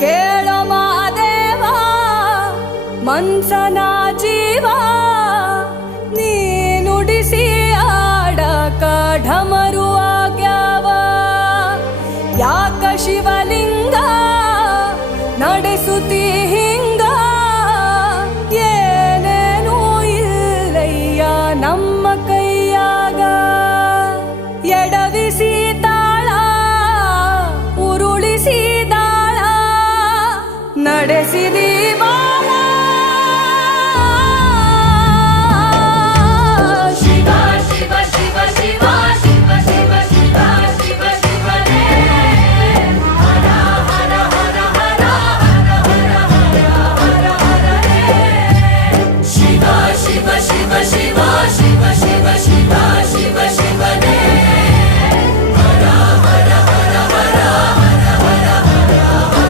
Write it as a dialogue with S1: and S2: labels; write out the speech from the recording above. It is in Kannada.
S1: ಕೇಳೋ ಮಾದೇವ ಮನ್ಸನ ಜೀವ ನೀನುಡಿಸಿ ಆಡಕ ಢಮರು ಆಗ್ಯಾವ. ಯಾಕ ಶಿವಲಿಂಗ ನಡೆಸುತ್ತಿ ನಡೆಸಿದಿ